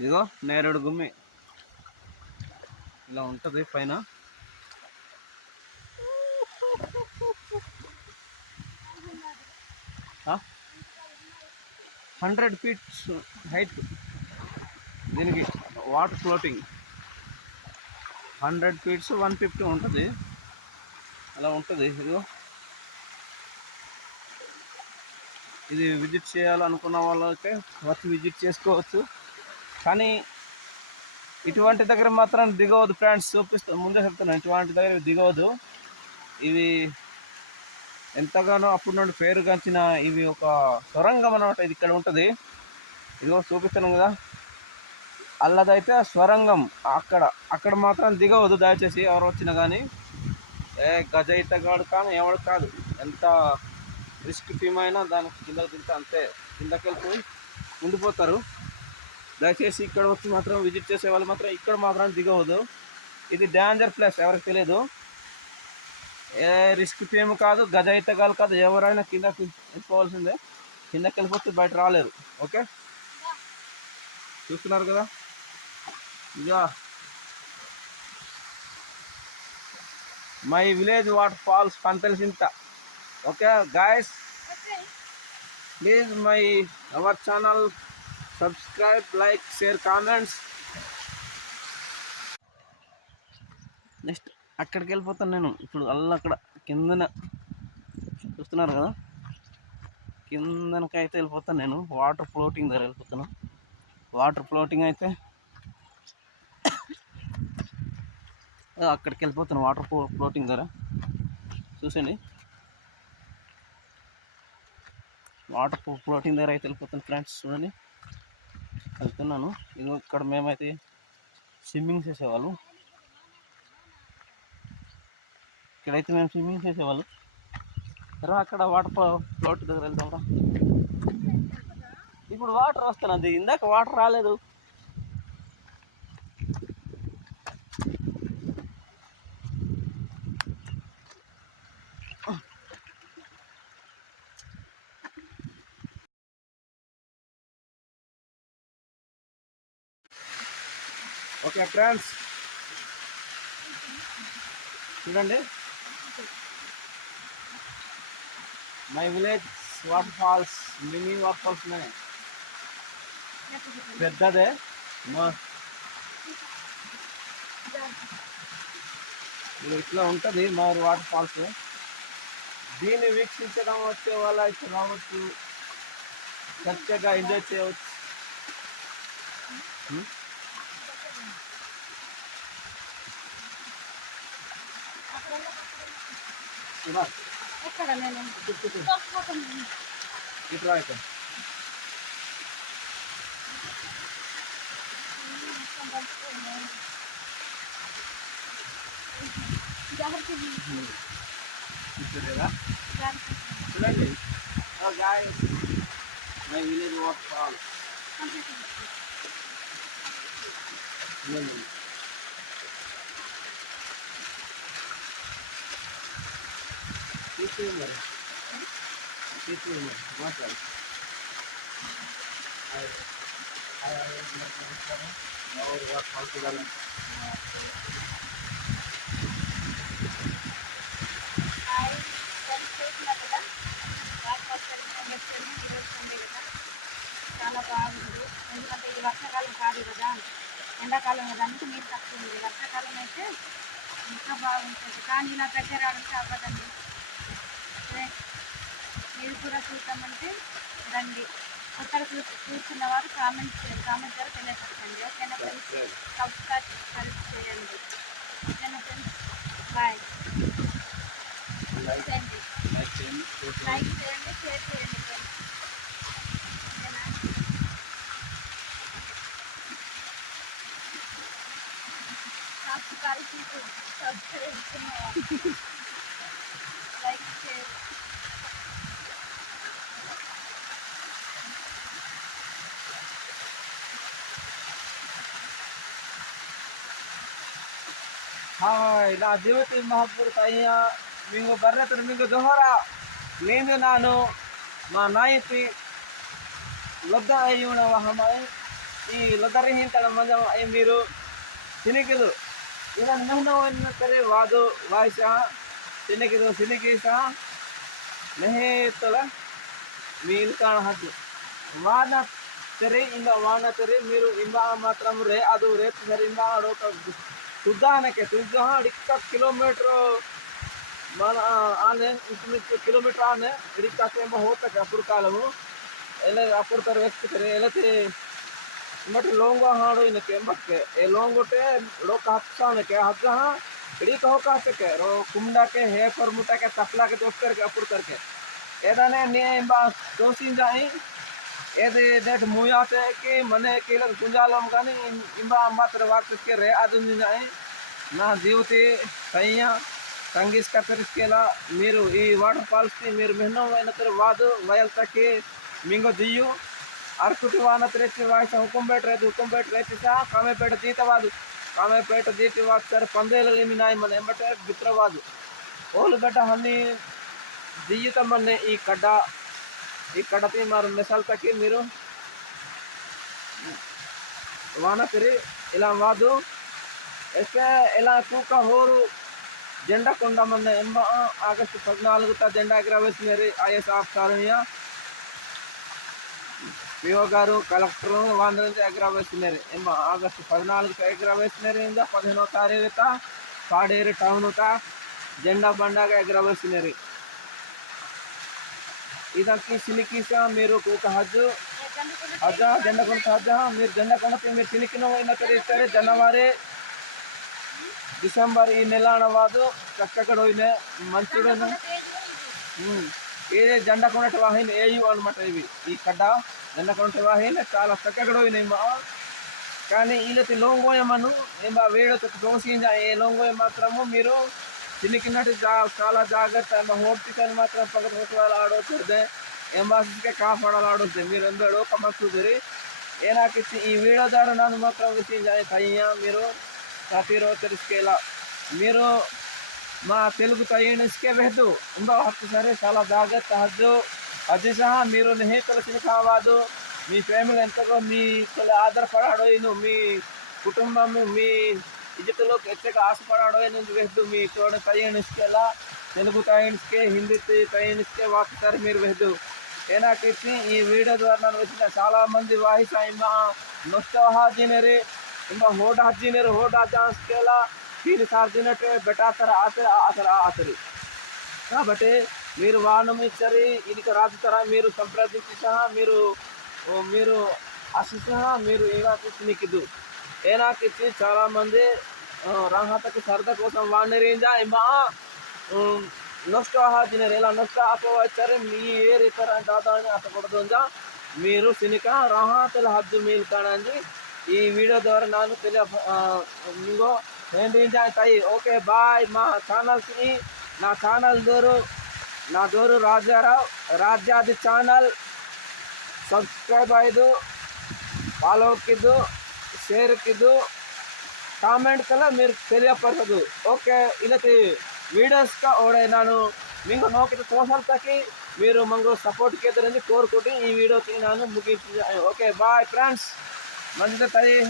ఇదిగో నేరేడు గుమ్మి ఇలా ఉంటుంది పైన. 100 ఫీట్స్ హైట్ దీనికి వాటర్ ఫ్లోటింగ్. 100 ఫీట్స్ 150 ఉంటుంది, అలా ఉంటుంది. ఇదిగో ఇది విజిట్ చేయాలనుకున్న వాళ్ళైతే వచ్చి విజిట్ చేసుకోవచ్చు. కానీ ఇటువంటి దగ్గర మాత్రం దిగవద్దు ఫ్రెండ్స్, చూపిస్తాను ముందే చెప్తున్నాను, ఇటువంటి దగ్గర దిగవద్దు. ఇవి ఎంతగానో అప్పటి నుండి పేరుగాంచిన ఇవి ఒక సొరంగం అన్నమాట. ఇది ఇక్కడ ఉంటుంది, ఇదిగో చూపిస్తాను కదా. అల్లదైతే స్వరంగం. అక్కడ మాత్రం దిగవద్దు దయచేసి, ఎవరు వచ్చినా కానీ. గజ ఇతగాడు కానీ ఎవడు కాదు, ఎంత రిస్క్ టీమ్ అయినా దానికి కిందకి దింటే అంతే, కిందకి వెళ్ళిపోయి ఉండిపోతారు. దయచేసి ఇక్కడ వచ్చి మాత్రం విజిట్ చేసే వాళ్ళు మాత్రం ఇక్కడ మాత్రం దిగవద్దు. ఇది డేంజర్ ప్లేస్, ఎవరికి తెలియదు. ఏ రిస్క్ టీమ్ కాదు, గజ ఇతగాలు కాదు, ఎవరైనా కిందకి వెళ్ళిపోవాల్సిందే. కిందకి వెళ్ళిపోతే బయట రాలేరు. ఓకే, చూస్తున్నారు కదా. ఇక మై విలేజ్ వాటర్ ఫాల్స్ పంతెలసింత. Okay guys, please our channel subscribe, like, share, comments. Next అక్కడికి వెళ్ళిపోతాను నేను ఇప్పుడు. అక్కడ కిందన చూస్తున్నారు కదా, కిందనకైతే వెళ్ళిపోతాను నేను. వాటర్ ఫ్లోటింగ్ దగ్గర వెళ్ళిపోతాను. వాటర్ ఫ్లోటింగ్ అయితే అక్కడికి వెళ్ళిపోతాను, వాటర్ ఫ్లోటింగ్ దగ్గర. చూసండి, వాటర్ ఫ్లోటింగ్ దగ్గర అయితే వెళ్ళిపోతాను ఫ్రెండ్స్. చూడండి, వెళ్తున్నాను. ఇదిగో ఇక్కడ మేమైతే స్విమ్మింగ్ చేసేవాళ్ళు. ఇక్కడైతే మేము స్విమ్మింగ్ చేసేవాళ్ళు. తర్వాత అక్కడ వాటర్ ఫ్లోట్ దగ్గర వెళ్తాం. ఇప్పుడు వాటర్ వస్తున్నది, ఇందాక వాటర్ రాలేదు. ఓకే ఫ్రెండ్స్, చూడండి, my village water falls, mini waterfalls ఉన్నాయి. పెద్దదే ఇట్లా ఉంటుంది మా వాటర్ ఫాల్స్. దీన్ని వీక్షించడం వచ్చే వాళ్ళ అయితే రావచ్చు, చక్కగా ఎంజాయ్ చేయవచ్చు. ఎక్కడ నేను ఇట్లా అయితే చూడండి, మై విలేజ్ వాటర్ ఫాల్స్. మాట్లాడు. చాలా బాగుంది, ఎందుకంటే ఇది వర్షాకాలం కాదు కదా, ఎండాకాలం కదా, అందుకు నీరు తక్కువ ఉంది. వర్షాకాలం అయితే ఇంకా బాగుంటుంది, కానీ ఇలా దగ్గర ఆడితే అవ్వదండి. మీరు కూడా చూద్దామంటే రండి. కొత్తగా చూస్తున్న వారు కామెంట్ ద్వారా తెలియజేయండి. ఓకేనా ఫ్రెండ్స్, సబ్స్క్రైబ్ చేయండి. ఓకేనా ఫ్రెండ్స్, బాయ్. లైక్ చేయండి, షేర్ చేయండి ఫ్రెండ్స్. ఓకేనా, సబ్స్క్రైబ్ లైక్ షేర్. ಹಾಯ್, ನಾ ದೇವತೆ ಮಹಾಪುರ ತಾಯಿಯ ನಿಂಗು ಬರ್ರತ್ರ ನಿಂಗು ದೊಹರ ನೀನು ನಾನು మా నాయకి వద్ద అయ్యున వహమాయి ಈ ಲದರಿ ಹಿಂತಳ ಮಂಜ ಮೀರು ಸಿನಿಕಿದು ಇದನ್ನು ಮೆಹನವನ್ನು ಕರೆ ವಾದು ವಾಯ್ಸ ಸಿನಿಕಿದು ಸಿನಿಕಿ ಸಹ ಮೆಹೆ ತಳ ಮೀಲ್ ಕಾಣ ಹಾಕಿ ವಾನ ತೆರೆ ಇಂದ ವಾನ ತೆರೆ మీరు ఇంబా మాత్రం రే ಅದು రేపు సరే ఇంబా ఆడోక సుద్దానకే సుద్దా అడిక్క కిలోమీటర్ మన ఆనే ఇంచుమించు కిలోమీటర్ ఆనే ఇడిక్క ఎంబ ಹೋತಕ ಅప్పుడు ಕಾಲము ಎಲ್ಲ ಅప్పుడు ತರ ವೆಸ್ತಿಕರೆ ಎಲ್ಲತೆ मटे लोंगो हाड़ो इनके एंबके ए लोंगोटे लोक हत्सानके हज्जा इडी कहो कासके रो कुमडा के हे पर मुटा के तपला के दोस्तर के अपुर करके एदाने ने एंबा दोसिन जाई एदे देट मुयाते के मने केल गुंजालम गानी इंबा मात्र वाक्त के रे आदुन जाई ना जीवते सैया संगीस का तरिस्केला మీరు ఈ వాటర్ ఫాల్స్ కి మీరు మెహనం అయిన తర్వాత వయల్తకి మింగో దియు ಅರ್ಕುಟಿ ವಾನತ್ರೆಚ್ಚಿ ವಾಯ್ಸ ಹುಕುಂಬೇಟ್ರೆ ಸಹ ಕಾಮೆಪೇಟ ದೀತವಾದು ಕಾಮೆಪೇಟ ದೀತವಾದ ಸರ್ ಪಂದೇಲಲ್ಲಿ ಮಿನಾಯಿ ಮನೆ ಎಂಬಟೆ ಬಿತ್ರವಾದು ಓಲು ಬೆಟ್ಟ ಹನ್ನಿ దియ్యత మన్నే ఈ కడ్డతి మరి మెసల్తకి మీరు వానకరి ఇలా వాదు ఎస్కే ఇలా తూక హోరు జెండా కొండ మన్నే ఎంబ ఆగస్టు 14 జెండా ఎగరవేసినారు ఐఎస్ ఆఫీసర్నియా పిఓ గారు కలెక్టర్ వాందరించి ఎగరవేసినారు ఎంబ ఆగస్టు 14 ఎగరవేసినారు ఇంದ 15వ తారీఖుత పాడేరు టౌన్త జెండా బండాగా ఎగరవేసినారు ಇದಕ್ಕೆ ಸಿಲಿಕಿ ಸಹ మీరు ఒక హజ్జు జెండకొండ హజ్జ మీరు జెండకొండకి మీరు సిలికిన అయిన కరీತಾರೆ ಜನವರಿ ಡಿಸೆಂಬರ್ ಈ నెల అనవాదు కక్కగడ ಹೋಯ್ನ మంచిగా ఇది జెండకొండ వాహిని ఏయు అనమాట ఇవి ఈ కడ్డ జెండకొండ వాహిని చాలా కక్కగడ ಹೋಯ್న కానీ వీళ్ళకి లోంగోయమను ఏమో వేడతో దోసింజ ఏ లోంగోయ మాత్రము మీరు చిలికినట్టు చాలా జాగ్రత్త ಹೋಗ್ತಿಕಲ್ ಮಾತ್ರ ಪಗಡ್ಕೊಟ್ಟು ಆಡೋತಿರ್ದೆ ಎಂಬಾಸಿಗೆ ಕಾಪಾಡಲು ಆಡೋದು మీరు ಎಂಬೆಡು ಕಮಸುದಿರಿ ಏನಾಕಿತ್ತು ಈ వీడియోదారు ನಾನು ಮಾತ್ರ తయ్య మీరు ప్రతిరోజు తెలుసుకేలా మీరు మా తెలుగు తయ్యనిసుకే వెళ్తూ ఉందో హక్కు సరే చాలా జాగ్రత్త హజ్జు సహా మీరు స్నేహితులకి కావాదు మీ ఫ్యామిలీ ఎంతగా మీ ఆధారపడాడో మీ కుటుంబము మీ इज्जतलो ಹೆಚ್ಚಾಗಿ ಆಸಪಡಾಡೋ ಎಂದು ವೆಹ್ದು మీ ತೋಡ ತಯ್ಯನಿಸ್ಕೆಲ್ಲ తెలుగు తయ్యనిస్కే హిందీ తయ్యనిస్కే వాక్తారు మీరు వెహ్దు ಏನಾಕೈತಿ ಈ ವಿಡಿಯೋ ದ್ವಾರ ನಾನು వచ్చిన చాలా మంది వాయిస్ ఇంಬ నొస్తో హాజినరి ఇంబ హోడ హాజినరి హోడ హాజినస్కేలా తీరు సార్జినట్టే బెటాతర ఆసరి కాబట్టి మీరు వాహనం ఇచ్చరి ఇదికి రాజుతర మీరు సంప్రదించి సహా మీరు అసి సహా మీరు ఏనాకైತಿ నీకిదు ಏನಾಕಿತ್ತು చాలా మంది రాహతకి సరదా కోసం వాడినరేంజా ఎంబా నొస్టో హాజినరు ఇలా నొస్టో ఆపవచ్చారు మీ ఏ రీతర దాదాని ఆశపడదు మీరు సినిక రాహతల హజ్జు మీల్ కానండి ఈ వీడియో ద్వారా ನಾನು ನಿಂಗೋ ఏంటి ತಾಯಿ ఓకే బాయ్ మా ఛానల్కి నా ఛానల్ ದೋರು ರಾಜಾರಾವ್ ರಾಜ್ಯಾದಿ ಚಾನಲ್ ಸಬ್ಸ್ಕ್ರೈಬ್ ಆಯ್ದು ಫಾಲೋ ಹಾಕಿದ್ದು ಶೇರ್ ಹಾಕಿದ್ದು ಕಾಮೆಂಟ್ ಕಲ మీరు తెలియపరచదు ఓకే ఇలాంటి వీడియోస్గా ఓడే ನಾನು మీకు నోకిత తోసల్తకి మీరు మంగు సపోర్ట్ చేద్దరని కోరుకుంటూ ఈ వీడియోకి ನಾನು ముగించి ఓకే బాయ్ ఫ్రెండ్స్ మంచిదే తయ్యి